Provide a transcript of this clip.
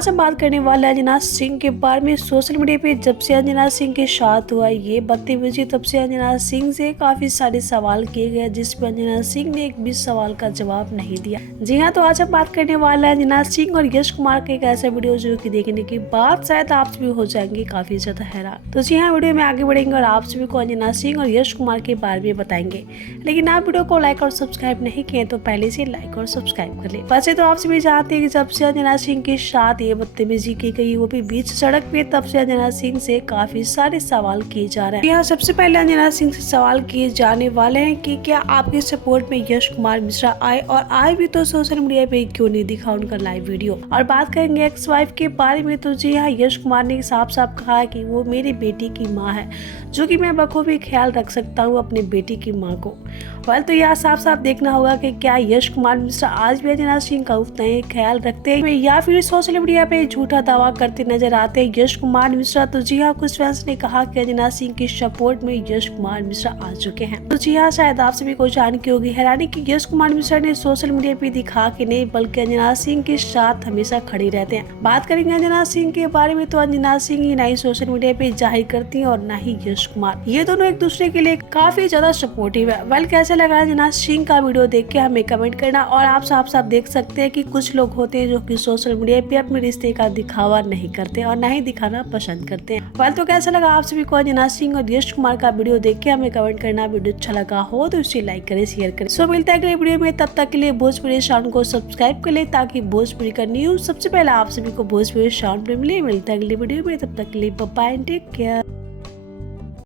आज हम बात करने वाले हैं अंजना सिंह के बारे में। सोशल मीडिया पे जब से अंजना सिंह के साथ हुआ ये बदतमीजी, तब से अंजना सिंह से काफी सारे सवाल किए गए, जिसपे अंजना सिंह ने एक भी सवाल का जवाब नहीं दिया। जी हाँ, तो आज हम बात करने वाले हैं अंजना सिंह और यश कुमार का एक ऐसा वीडियो जो कि देखने के बाद शायद आप सभी हो जाएंगे काफी ज्यादा हैरान। तो जी हाँ, वीडियो में आगे बढ़ेंगे और आप सभी को अंजना सिंह और यश कुमार के बारे में बताएंगे। लेकिन आप वीडियो को लाइक और सब्सक्राइब नहीं किए तो पहले से लाइक और सब्सक्राइब कर ले। वैसे तो आप सभी जानते हैं कि जब से अंजना सिंह के साथ ये बदतमीजी की गई, वो भी बीच सड़क पे, तब से अंजना सिंह से काफी सारे सवाल किए जा रहे हैं। यहाँ सबसे पहले अंजना सिंह से सवाल किए जाने वाले हैं कि क्या आपके सपोर्ट में यश कुमार मिश्रा आए, और आए भी तो सोशल मीडिया पे क्यों नहीं दिखा उनका लाइव वीडियो। और बात करेंगे एक्स वाइफ के बारे में, तो जी हाँ, यश कुमार ने साफ साफ कहा कि वो मेरी बेटी की माँ है, जो कि मैं बखूबी ख्याल रख सकता हूँ अपनी बेटी की माँ को। वेल, तो यह साफ साफ देखना होगा कि क्या यश कुमार मिश्रा आज भी अंजना सिंह का उतना ही ख्याल रखते हैं या फिर सोशल मीडिया पे झूठा दावा करते नजर आते हैं यश कुमार मिश्रा। तो जी हाँ, कुछ फैंस ने कहा कि अंजना सिंह के सपोर्ट में यश कुमार मिश्रा आ चुके हैं। तो जी हाँ, शायद आप सभी को जान के होगी हैरानी कि यश कुमार मिश्रा ने सोशल मीडिया पे दिखा के नहीं, बल्कि अंजना सिंह के साथ हमेशा खड़े रहते हैं। बात करेंगे अंजना सिंह के बारे में, तो अंजना सिंह ही ना ही सोशल मीडिया पे जाहिर करती है और ना ही यश कुमार। ये दोनों एक दूसरे के लिए काफी ज्यादा सपोर्टिव है। वेल, कैसे लगा अंजना सिंह का वीडियो देख के हमें कमेंट करना। और आप साफ साफ देख सकते हैं कि कुछ लोग होते हैं जो कि सोशल मीडिया पे अपने रिश्ते का दिखावा नहीं करते और ना ही दिखाना पसंद करते हैं। वेल, तो कैसा लगा आप सभी को अंजना सिंह और यश कुमार का वीडियो देख के हमें कमेंट करना। वीडियो अच्छा लगा हो तो इसे लाइक करें, शेयर करें। सो मिलता है अगले वीडियो में, तब तक के लिए भोजपुरी साउंड को सब्सक्राइब कर ले ताकि भोजपुरी का न्यूज सबसे पहले आप सभी को भोजपुरी साउंड में मिले। मिलता है अगले वीडियो में, तब तक के लिए बाय बाय, टेक केयर।